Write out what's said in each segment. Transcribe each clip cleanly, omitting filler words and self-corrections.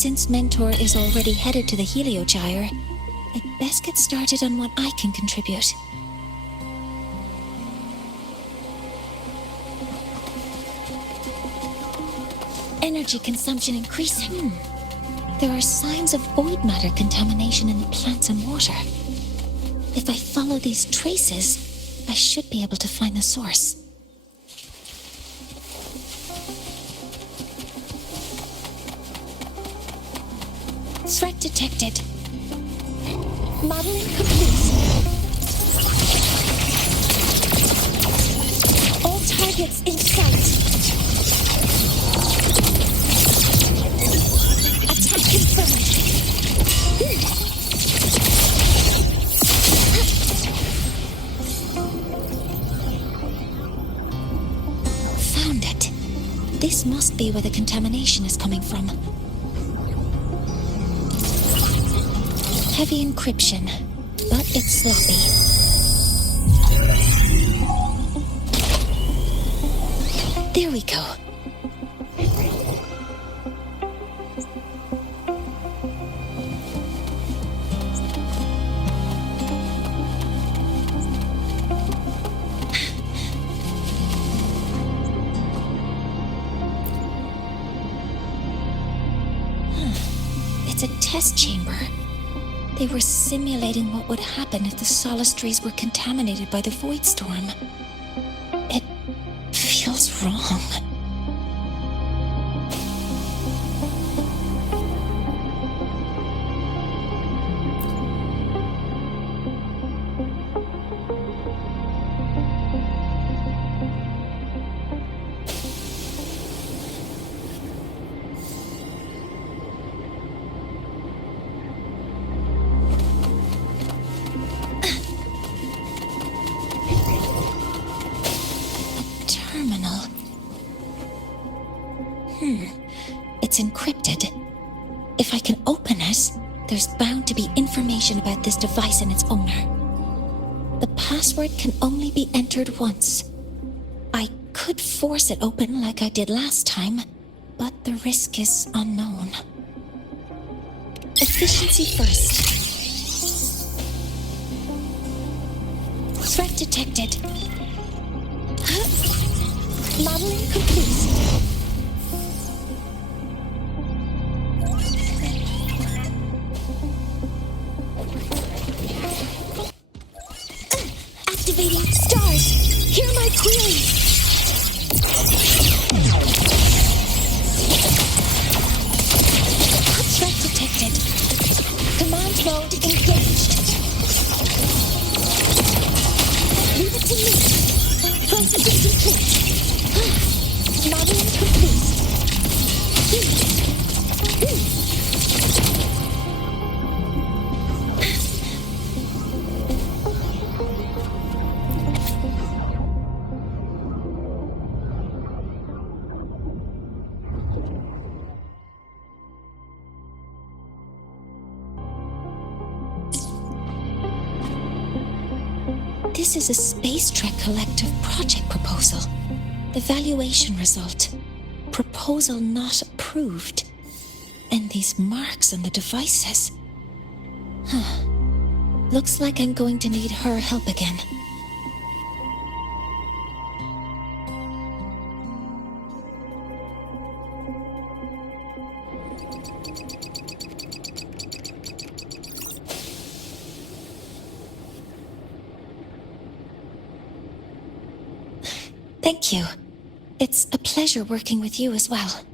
Since Mentor is already headed to the Heliogyre, I'd best get started on what I can contribute. Energy consumption increasing. There are signs of void matter contamination in the plants and water. If I follow these traces, I should be able to find the source. Threat detected. Modeling complete. All targets in sight. Attack confirmed. Found it. This must be where the contamination is coming from. Heavy encryption, but it's sloppy. There we go. It's a test chamber. They were simulating what would happen if the solistries were contaminated by the void storm. It feels wrong. It's encrypted. If I can open it, there's bound to be information about this device and its owner. The password can only be entered once. I could force it open like I did last time, but the risk is unknown. Efficiency first. Threat detected. Modeling complete. Activating stars. Hear my query. Threat detected. Command mode engaged. Leave it to me. Processing complete. Modeling complete. This is a Space Trek Collective project proposal. Evaluation result. Proposal not approved. And these marks on the devices. Looks like I'm going to need her help again. Thank you. It's a pleasure working with you as well.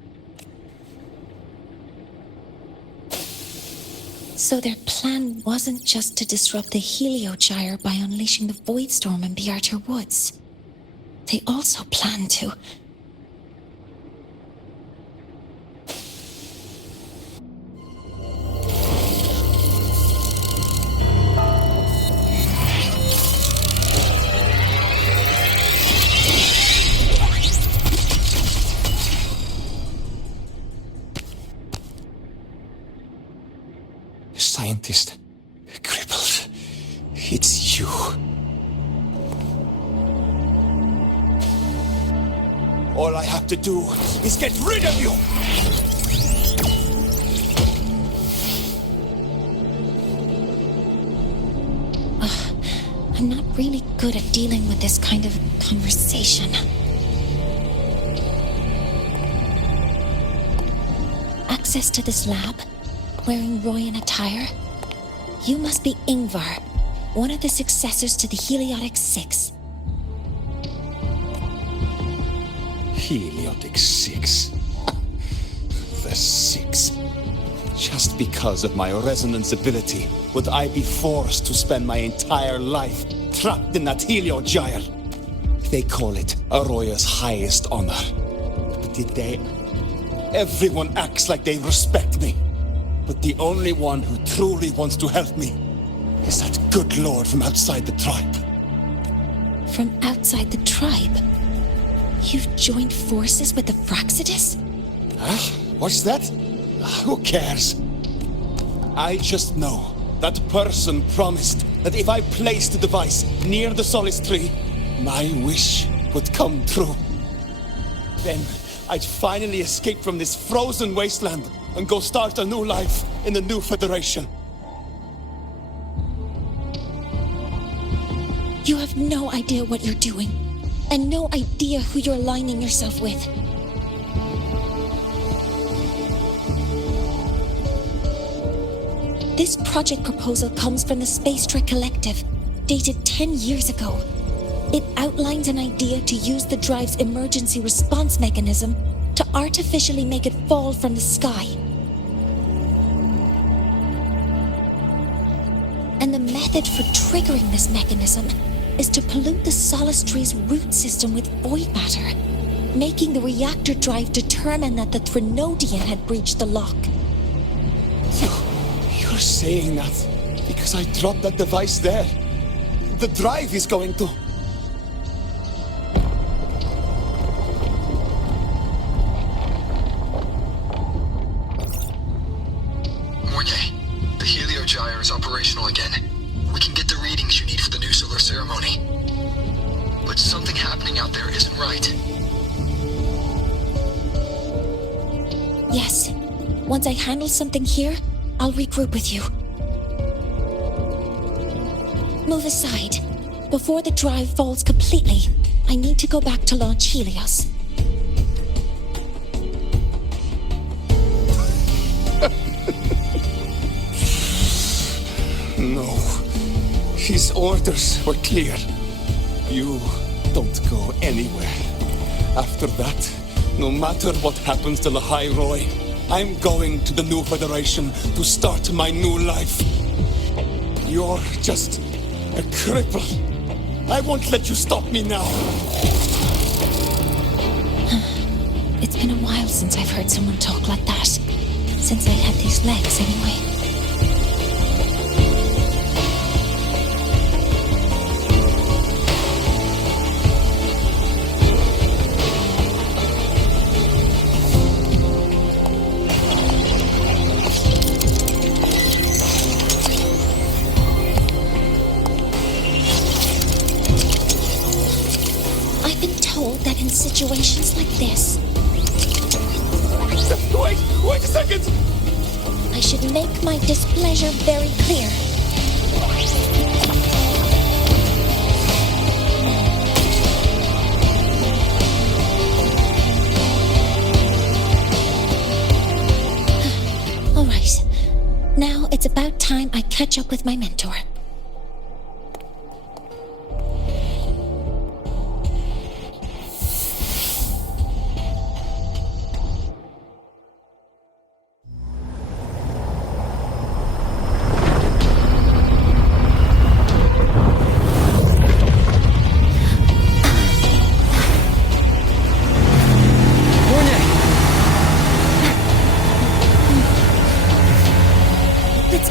So their plan wasn't just to disrupt the Heliogyre by unleashing the void storm in Bjartur Woods. They also planned to... Scientist. Crippled. It's you. All I have to do is get rid of you! I'm not really good at dealing with this kind of conversation. Access to this lab, wearing Royan attire. You must be Yngvar, one of the successors to the Heliotic Six. Heliotic Six. The Six. Just because of my resonance ability, would I be forced to spend my entire life trapped in that heliogyre? They call it Aroya's highest honor. But did they? Everyone acts like they respect me. But the only one who truly wants to help me is that good lord from outside the tribe. From outside the tribe? You've joined forces with the Resonators? Huh? What's that? Who cares? I just know that person promised that if I placed the device near the solace tree, my wish would come true. Then I'd finally escape from this frozen wasteland and go start a new life in the new Federation. You have no idea what you're doing, and no idea who you're aligning yourself with. This project proposal comes from the Space Trek Collective, dated 10 years ago. It outlines an idea to use the drive's emergency response mechanism to artificially make it fall from the sky. And the method for triggering this mechanism is to pollute the solace tree's root system with void matter, making the reactor drive determine that the Threnodian had breached the lock. You're saying that because I dropped that device there. The drive is going to... Mornier, the heliogyre is operational again. We can get the readings you need for the new solar ceremony. But something happening out there isn't right. Yes. Once I handle something here, I'll regroup with you. Move aside. Before the drive falls completely, I need to go back to launch Helios. No. His orders were clear. You don't go anywhere. After that, no matter what happens to Lahai Roy, I'm going to the new Federation to start my new life. You're just a cripple. I won't let you stop me now. It's been a while since I've heard someone talk like that. Since I had these legs, anyway. That in situations like this... Wait a second! I should make my displeasure very clear. All right. Now it's about time I catch up with my mentor.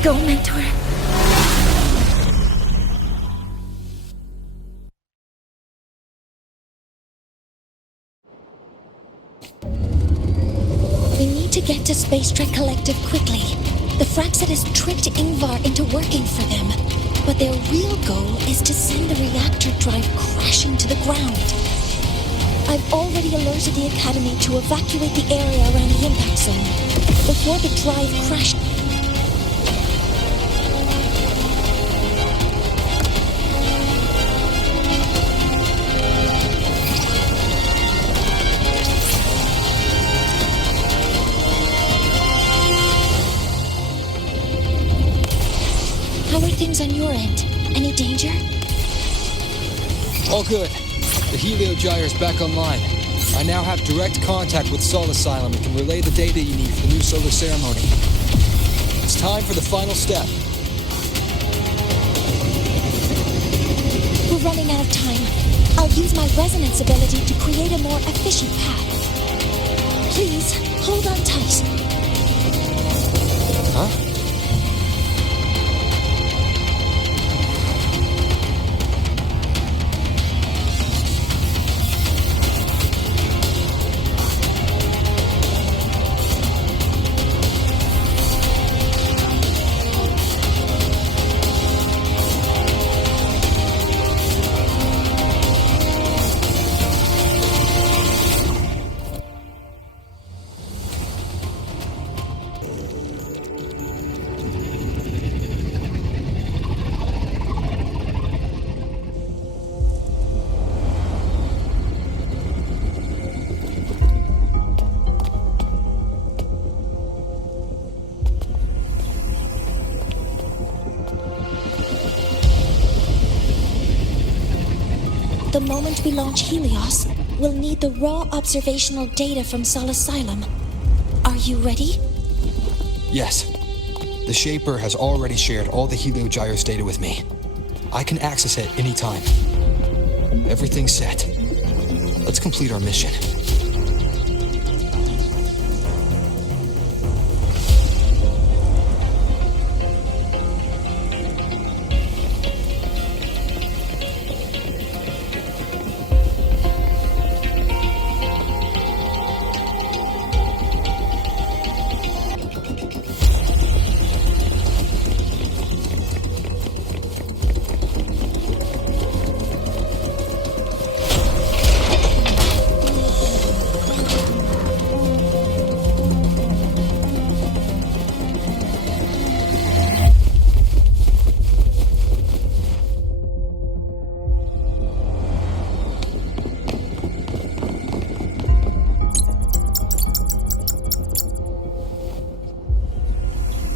Go, mentor. We need to get to Space Trek Collective quickly. The Resonators tricked Yngvar into working for them, but their real goal is to send the reactor drive crashing to the ground. I've already alerted the Academy to evacuate the area around the impact zone before the drive crashed. on your end? Any danger? All good. The heliogyre is back online. I now have direct contact with Sol Asylum and can relay the data you need for the new solar ceremony. It's time for the final step. We're running out of time. I'll use my resonance ability to create a more efficient path. Please, hold on tight. Huh? The moment we launch Helios, we'll need the raw observational data from Sol Asylum. Are you ready? Yes. The Shaper has already shared all the heliogyre's data with me. I can access it anytime. Everything's set. Let's complete our mission.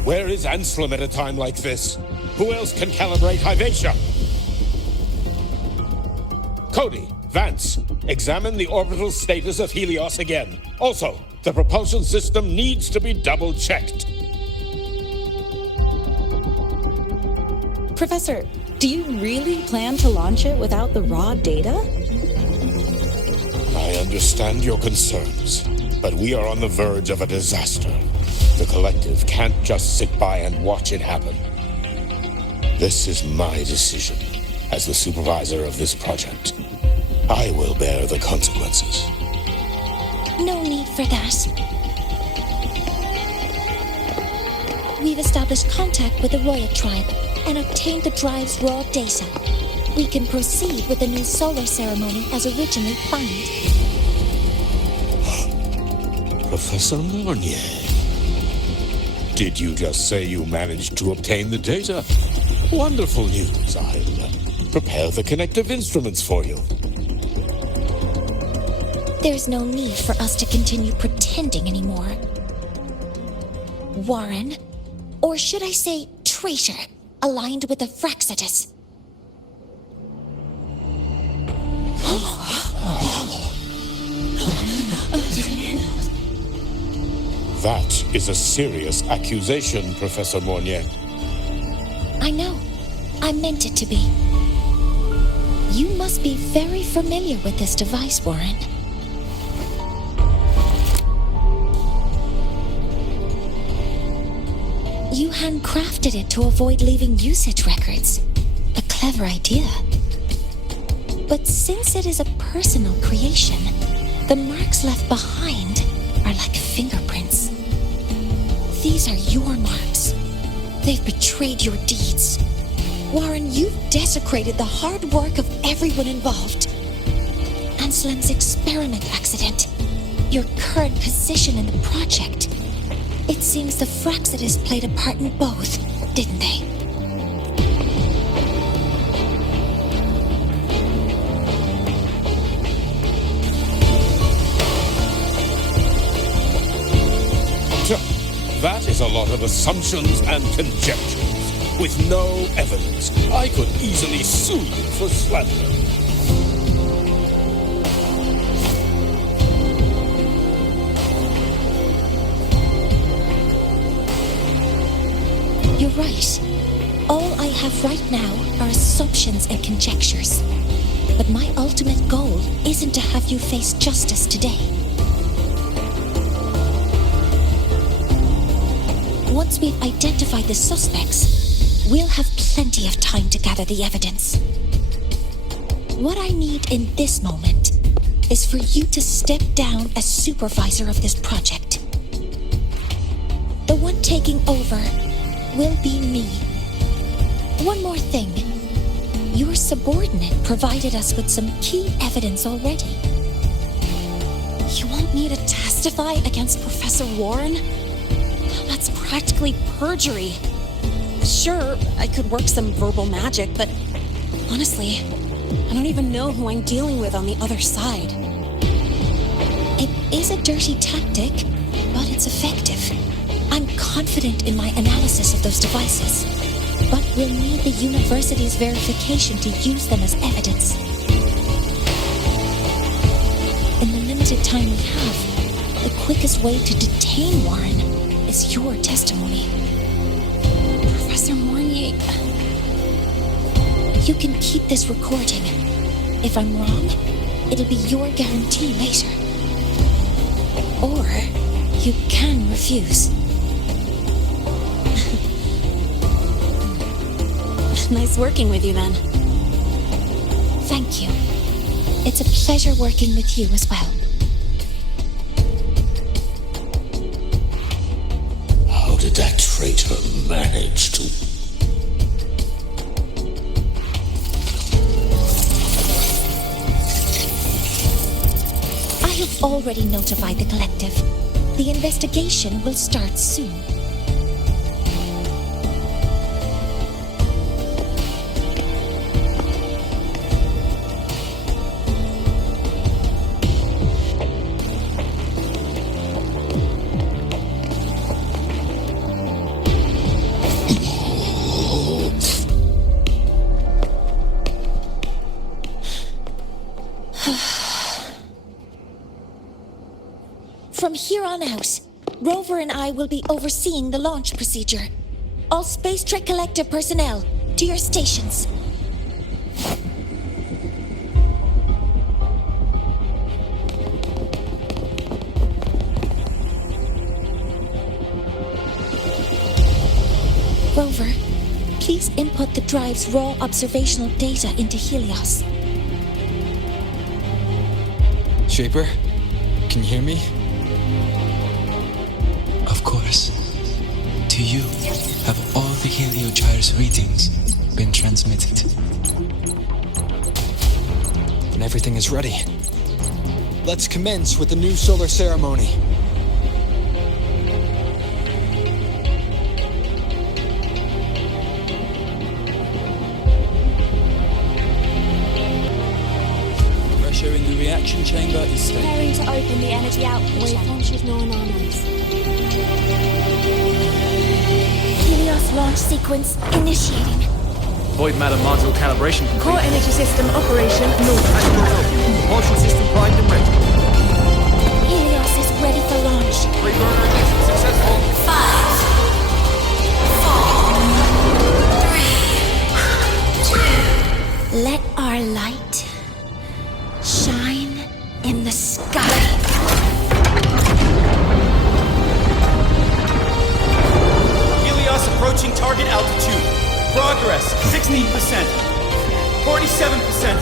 Where is Anselm at a time like this? Who else can calibrate Hyvatia? Cody, Vance, examine the orbital status of Helios again. Also, the propulsion system needs to be double-checked. Professor, do you really plan to launch it without the raw data? I understand your concerns, but we are on the verge of a disaster. The collective can't just sit by and watch it happen. This is my decision as the supervisor of this project. I will bear the consequences. No need for that. We've established contact with the Roya tribe and obtained the drive's raw data. We can proceed with the new solar ceremony as originally planned. Professor Mornier, did you just say you managed to obtain the data? Wonderful news. I'll prepare the connective instruments for you. There's no need for us to continue pretending anymore. Warren, or should I say traitor, aligned with the Fractitus. That is a serious accusation, Professor Mornier. I know. I meant it to be. You must be very familiar with this device, Warren. You handcrafted it to avoid leaving usage records. A clever idea. But since it is a personal creation, the marks left behind are like fingerprints. These are your marks. They've betrayed your deeds. Warren, you've desecrated the hard work of everyone involved. Anselm's experiment accident, your current position in the project. It seems the Fractitus played a part in both, didn't they? That is a lot of assumptions and conjectures. With no evidence, I could easily sue you for slander. You're right. All I have right now are assumptions and conjectures. But my ultimate goal isn't to have you face justice today. Once we've identified the suspects, we'll have plenty of time to gather the evidence. What I need in this moment is for you to step down as supervisor of this project. The one taking over will be me. One more thing. Your subordinate provided us with some key evidence already. You want me to testify against Professor Warren? That's practically perjury. Sure, I could work some verbal magic, but honestly, I don't even know who I'm dealing with on the other side. It is a dirty tactic, but it's effective. I'm confident in my analysis of those devices, but we'll need the university's verification to use them as evidence. In the limited time we have, the quickest way to detain Warren is your testimony. Professor Mornier... You can keep this recording. If I'm wrong, it'll be your guarantee later. Or you can refuse. Nice working with you, then. Thank you. It's a pleasure working with you as well. How did that traitor manage to... I have already notified the collective. The investigation will start soon. From here on out, Rover and I will be overseeing the launch procedure. All Space Trek Collective personnel, to your stations. Rover, please input the drive's raw observational data into Helios. Shaper, can you hear me? Of course. To you, have all the heliogyres readings been transmitted? When everything is ready, let's commence with the new solar ceremony. Pressure in the reaction chamber is stable. Preparing to open the energy output. Wavefunctions no anomalies. Helios launch sequence initiating. Void matter module calibration complete. Core energy system operation normal. Propulsion system primed and ready. Helios is ready for launch. Pre-burner ignition successful. 5, 4, 3, 2. Let our light shine in the sky. Helios approaching target altitude. Progress 16%. 47%.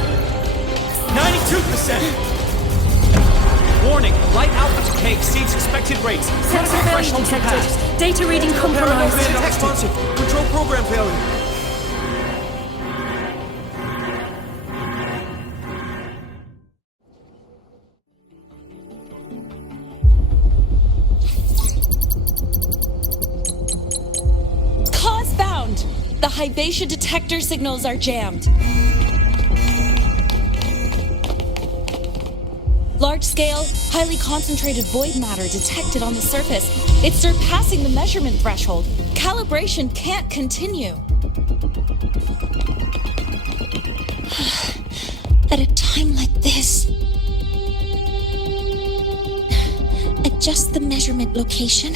92%. Warning, light alpha decay exceeds expected rates. Sensor failure detected. Data reading compromised. Responsive. Control program failure. Cause bound! The Hybatia detector signals are jammed. Large-scale, highly concentrated void matter detected on the surface. It's surpassing the measurement threshold. Calibration can't continue. just the measurement location.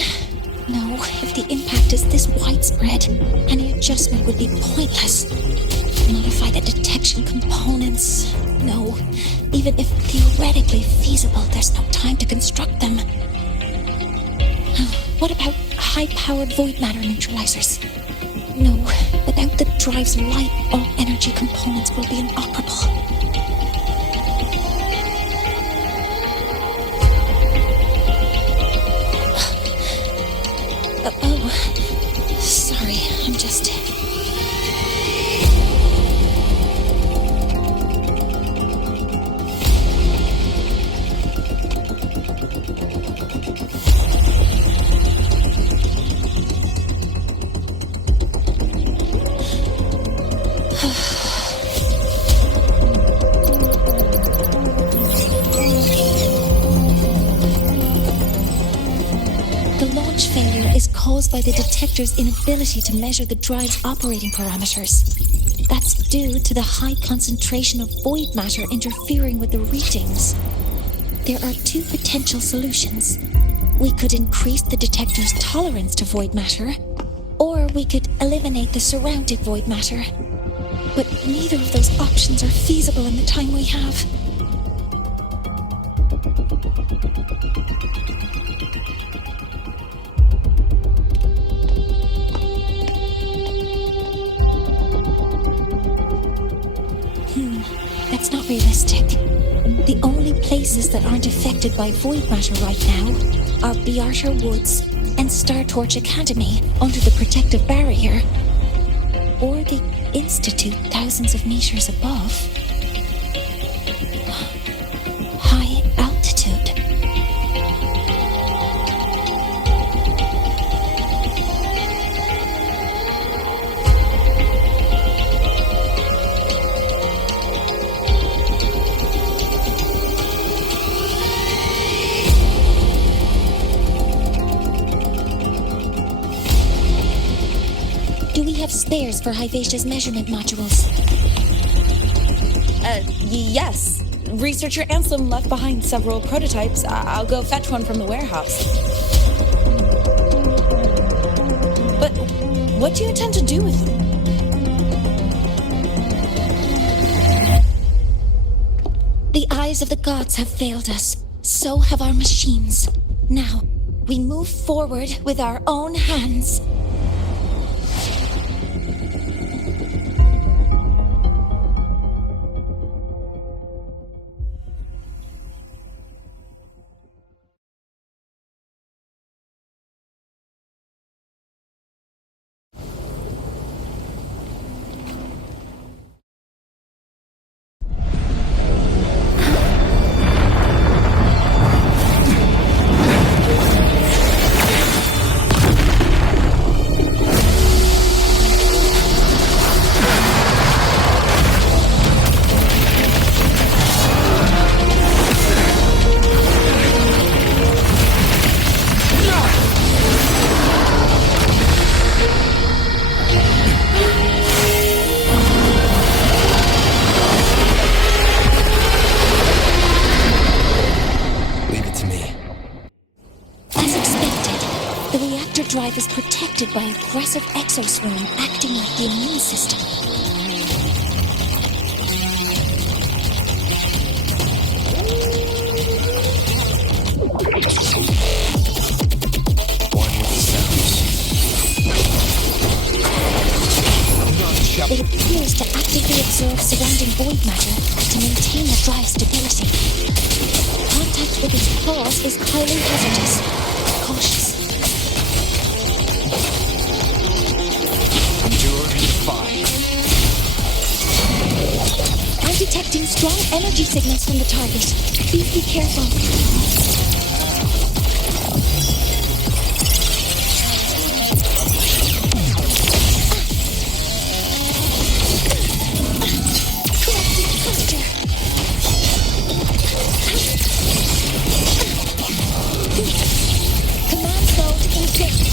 No, if the impact is this widespread, any adjustment would be pointless. Modify the detection components. No, even if theoretically feasible, there's no time to construct them. What about high-powered void matter neutralizers? No, without the drive's light, all energy components will be inoperable. Sorry, I'm just... by the detector's inability to measure the drive's operating parameters. That's due to the high concentration of void matter interfering with the readings. There are two potential solutions. We could increase the detector's tolerance to void matter, or we could eliminate the surrounding void matter. But neither of those options are feasible in the time we have. That's not realistic. The only places that aren't affected by void matter right now are Bearter Woods and Star Torch Academy under the protective barrier, or the Institute thousands of meters above. High altitude. Do we have spares for Hyvatia's measurement modules? Yes. Researcher Ansem left behind several prototypes. I'll go fetch one from the warehouse. But what do you intend to do with them? The eyes of the gods have failed us. So have our machines. Now, we move forward with our own hands. Drive is protected by aggressive exoswarm acting like the immune system. It appears to actively absorb surrounding void matter to maintain the drive's stability. Contact with its claws is highly hazardous. Cautious. I'm detecting strong energy signals from the target. Please be careful. Correcting posture. Command mode engaged.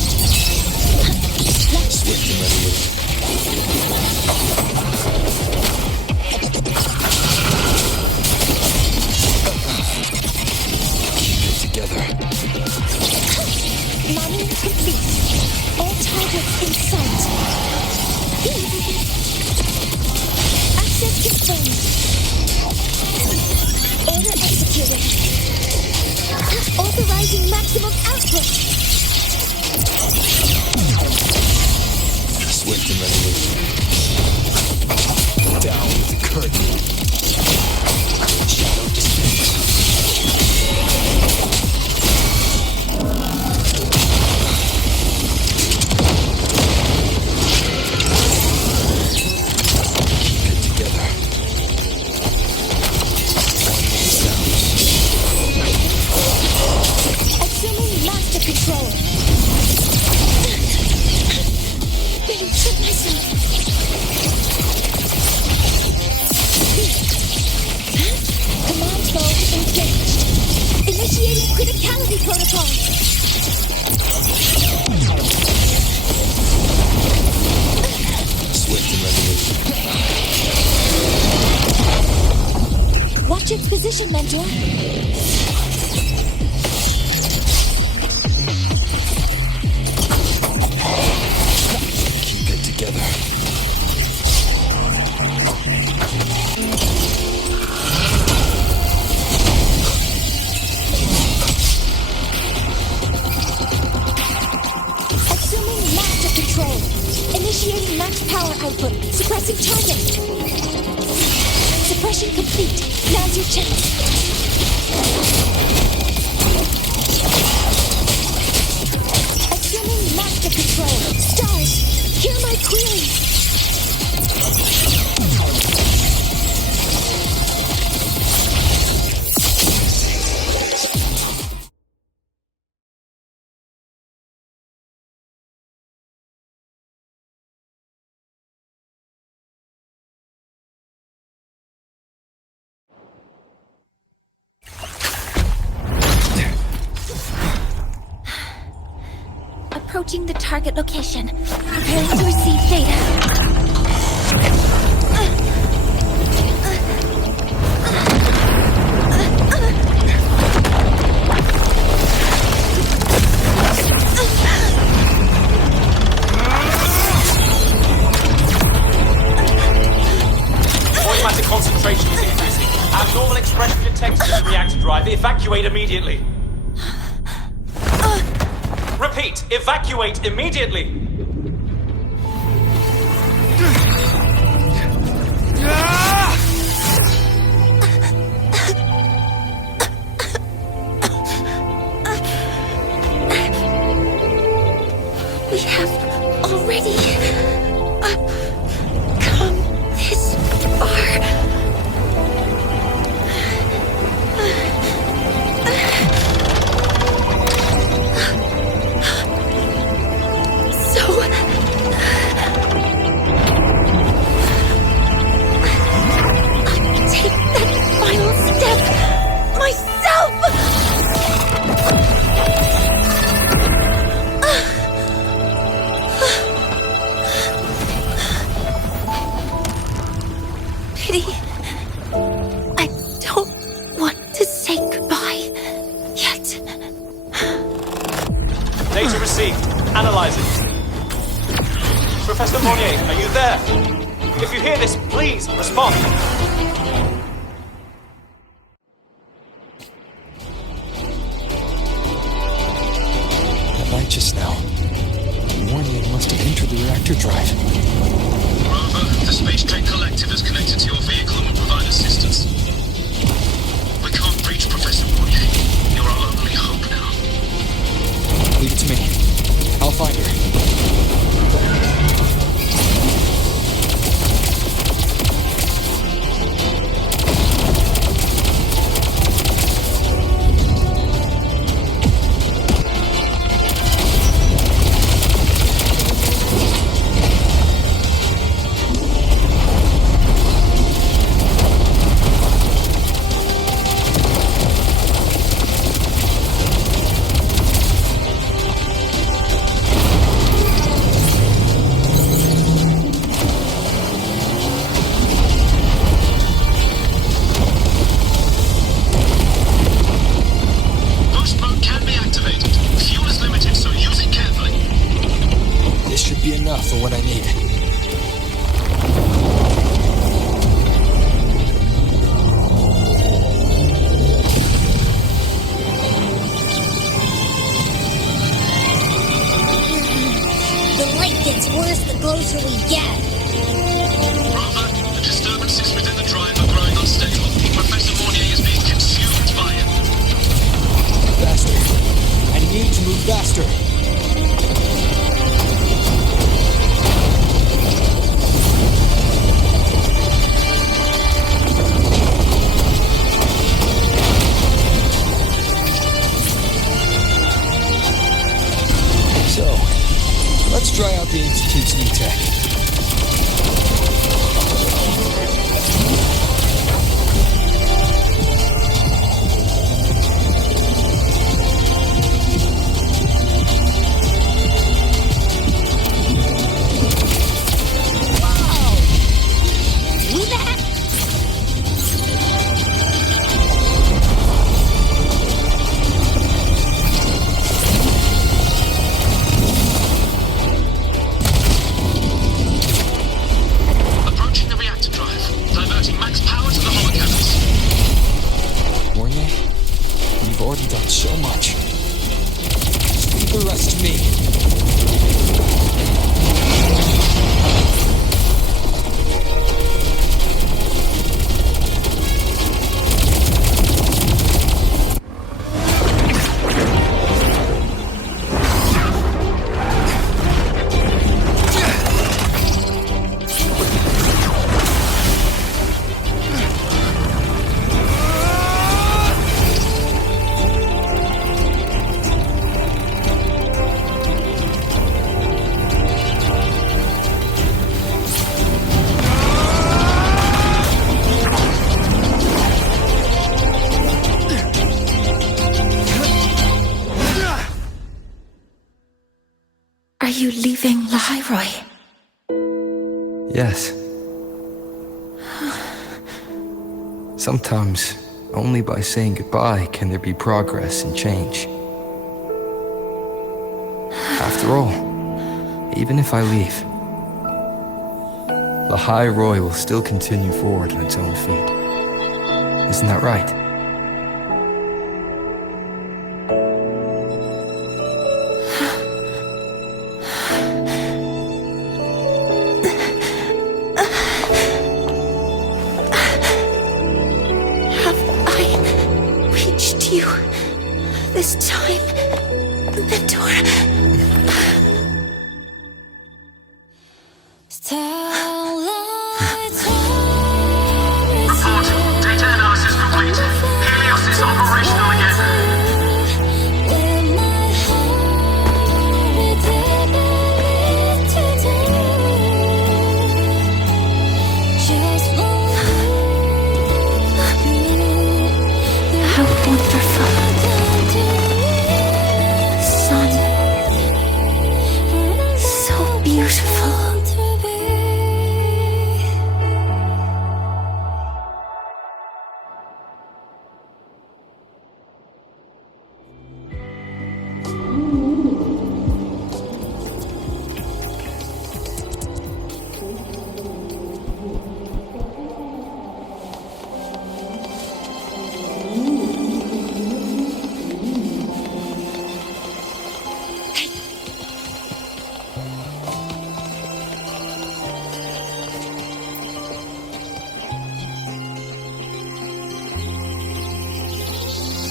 Authorizing maximum output. Swift and resolute. Down with the curtain. Shadow dissipates. Keep it together. Assuming master control. Better trip myself. Command mode engaged. Initiating criticality protocol. Swift and resolute. Watch its position, Mentor. Keep it together. Assuming master control. Initiating max power output. Suppressing target. Suppression complete. Now's your chance. Assuming master control. Stars, hear my queries. Approaching the target location. Preparing to receive data. Automatic concentration is increasing. Abnormal expression detected in the reactor drive. Evacuate immediately. Repeat, evacuate immediately. We have already come this far. Data received. Analyzing. Professor Monnier, are you there? If you hear this, please respond. That light just now. Warning must have entered the reactor drive. Rover, the Space Trek Collective is connected to your vehicle and will provide assistance. We can't reach Professor Monnier. You're our only hope now. Leave it to me. I'll find her. so much. Just leave the rest to me. Are you leaving Lahairoi? Yes. Sometimes, only by saying goodbye can there be progress and change. After all, even if I leave, Lahairoi will still continue forward on its own feet. Isn't that right? This time, Mentor. Report. Data analysis complete. Helios is operational again. How wonderful. Beautiful.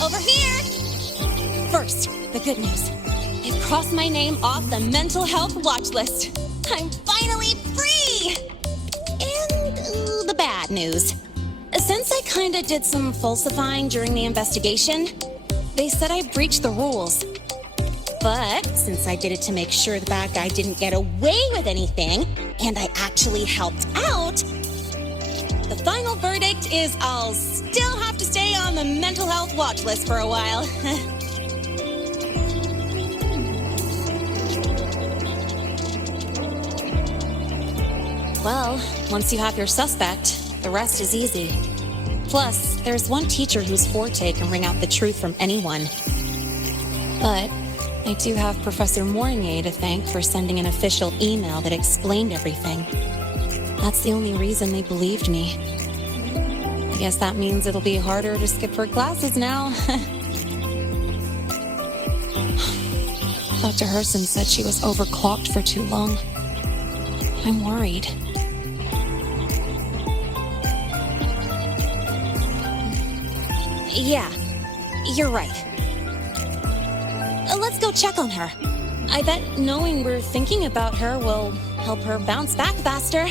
Over here! First, the good news. They've crossed my name off the mental health watch list. I'm finally free! And the bad news. Since I kinda did some falsifying during the investigation, they said I breached the rules. But since I did it to make sure the bad guy didn't get away with anything, and I actually helped out, the final verdict is I'll still have to stay on the mental health watch list for a while. Well, once you have your suspect, the rest is easy. Plus, there's one teacher whose forte can wring out the truth from anyone. But I do have Professor Mornier to thank for sending an official email that explained everything. That's the only reason they believed me. I guess that means it'll be harder to skip her classes now. Dr. Herson said she was overclocked for too long. I'm worried. Yeah, you're right. Let's go check on her. I bet knowing we're thinking about her will help her bounce back faster.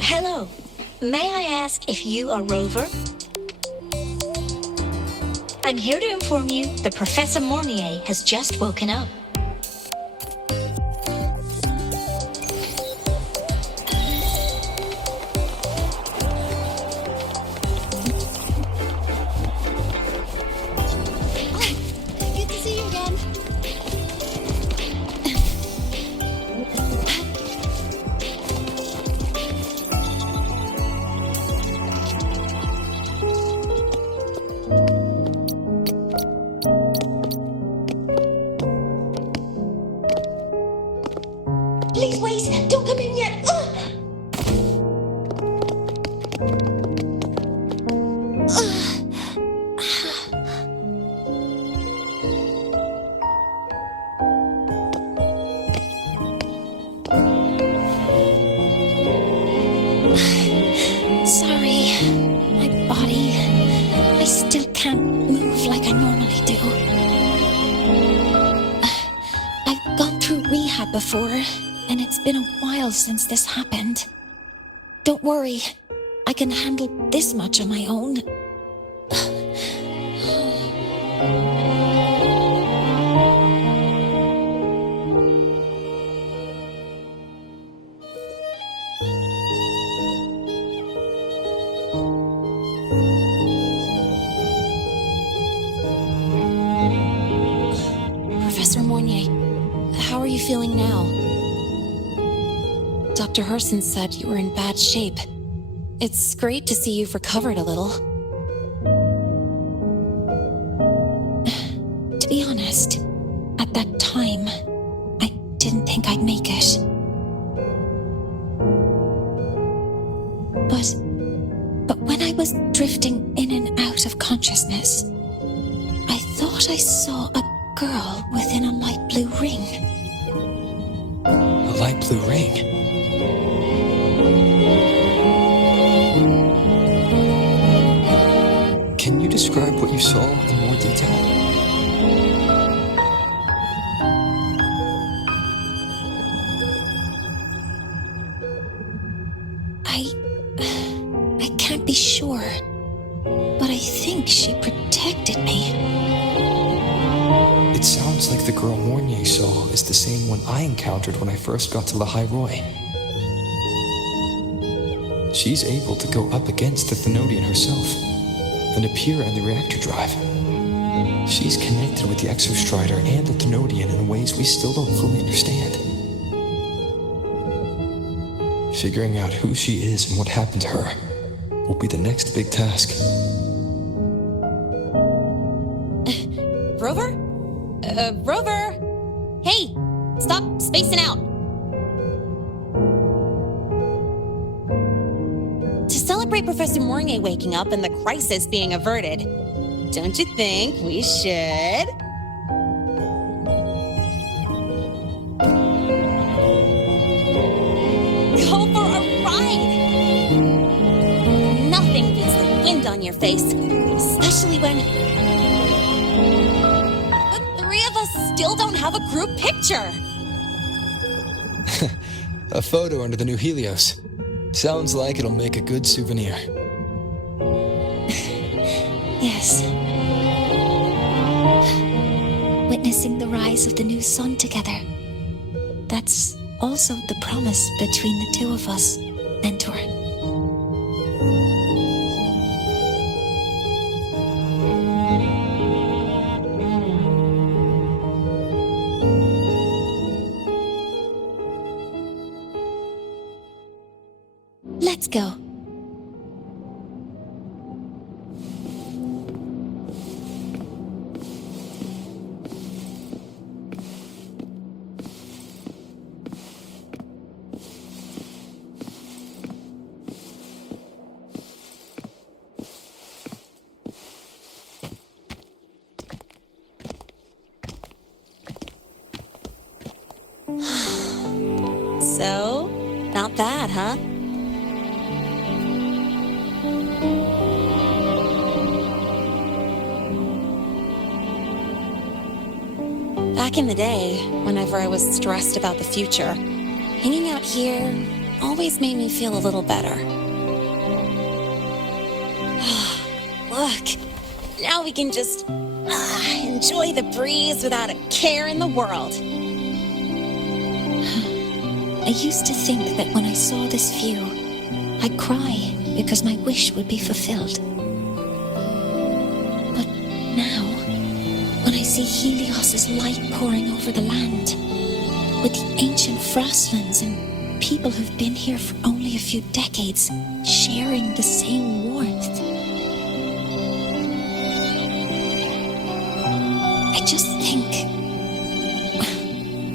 Hello. May I ask if you are Rover? I'm here to inform you that Professor Mornier has just woken up. Good to see you again. Please wait! Don't come in yet! before, and it's been a while since this happened. Don't worry, I can handle this much on my own. Professor Mornier, how are you feeling now? Dr. Herson said you were in bad shape. It's great to see you've recovered a little. To be honest, at that time, I didn't think I'd make it. But when I was drifting in and out of consciousness, I thought I saw a girl within a light blue ring. A light blue ring? Can you describe what you saw in more detail? I can't be sure, but I think she protected me. It sounds like the girl Mornier saw is the same one I encountered when I first got to the High Roy. She's able to go up against the Thenodian herself and appear in the reactor drive. She's connected with the Exostrider and the Thenodian in ways we still don't fully understand. Figuring out who she is and what happened to her will be the next big task. Rover? Rover! Hey! Stop spacing out! To celebrate Professor Mornier waking up and the crisis being averted, don't you think we should... go for a ride! Nothing beats the wind on your face, especially when... the three of us still don't have a group picture! A photo under the new Helios. Sounds like it'll make a good souvenir. Yes. Witnessing the rise of the new sun together. That's also the promise between the two of us, Mentor. Let's go. So, not bad, huh? Back in the day, whenever I was stressed about the future, hanging out here always made me feel a little better. Look, now we can just enjoy the breeze without a care in the world. I used to think that when I saw this view, I'd cry because my wish would be fulfilled. But now, when I see Helios's light pouring over the land, with the ancient frostlands and people who've been here for only a few decades sharing the same warmth, I just think,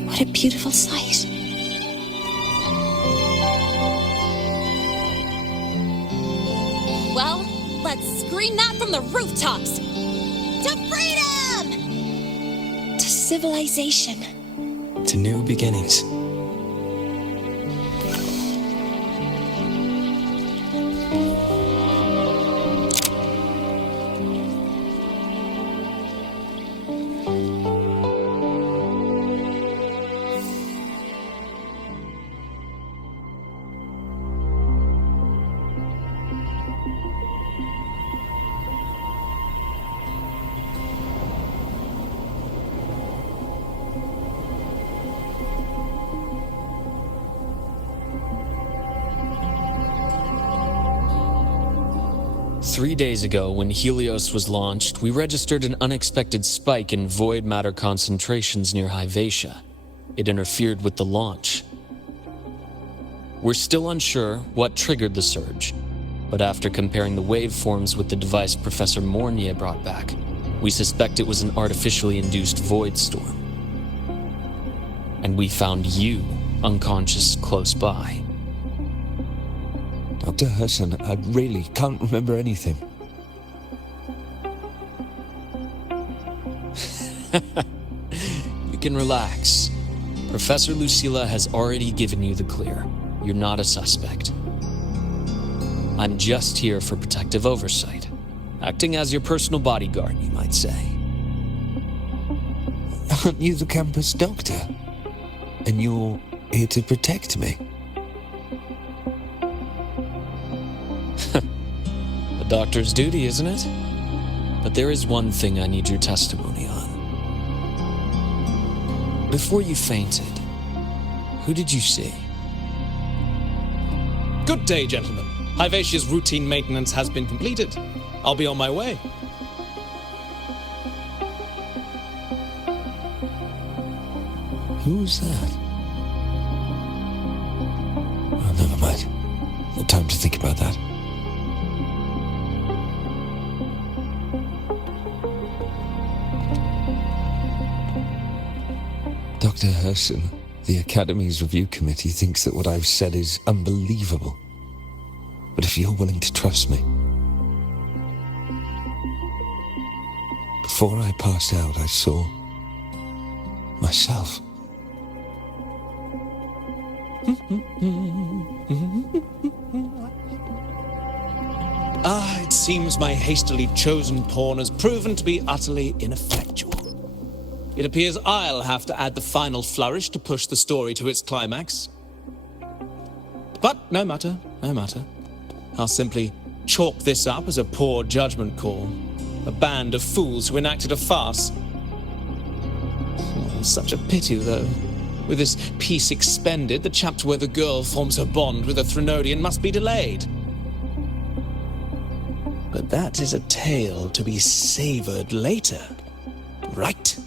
what a beautiful sight. Well, let's scream that from the rooftops! To freedom! To civilization. To new beginnings. 3 days ago, when Helios was launched, we registered an unexpected spike in void matter concentrations near Hyvatia. It interfered with the launch. We're still unsure what triggered the surge, but after comparing the waveforms with the device Professor Mornier brought back, we suspect it was an artificially induced void storm. And we found you unconscious close by. Dr. Herson, I really can't remember anything. You can relax. Professor Lucilla has already given you the clear. You're not a suspect. I'm just here for protective oversight. Acting as your personal bodyguard, you might say. Aren't you the campus doctor? And you're here to protect me? The doctor's duty, isn't it? But there is one thing I need your testimony on. Before you fainted, who did you see? Good day, gentlemen. Hyvatia's routine maintenance has been completed. I'll be on my way. Who's that? Oh, never mind. No time to think about that. Dr. Herson, the Academy's review committee thinks that what I've said is unbelievable. But if you're willing to trust me... Before I passed out, I saw... myself. It seems my hastily chosen pawn has proven to be utterly ineffectual. It appears I'll have to add the final flourish to push the story to its climax. But no matter, no matter. I'll simply chalk this up as a poor judgment call. A band of fools who enacted a farce. Such a pity, though. With this piece expended, the chapter where the girl forms her bond with a Threnodian must be delayed. But that is a tale to be savored later, right?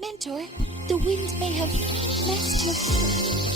Mentor, the wind may have messed your...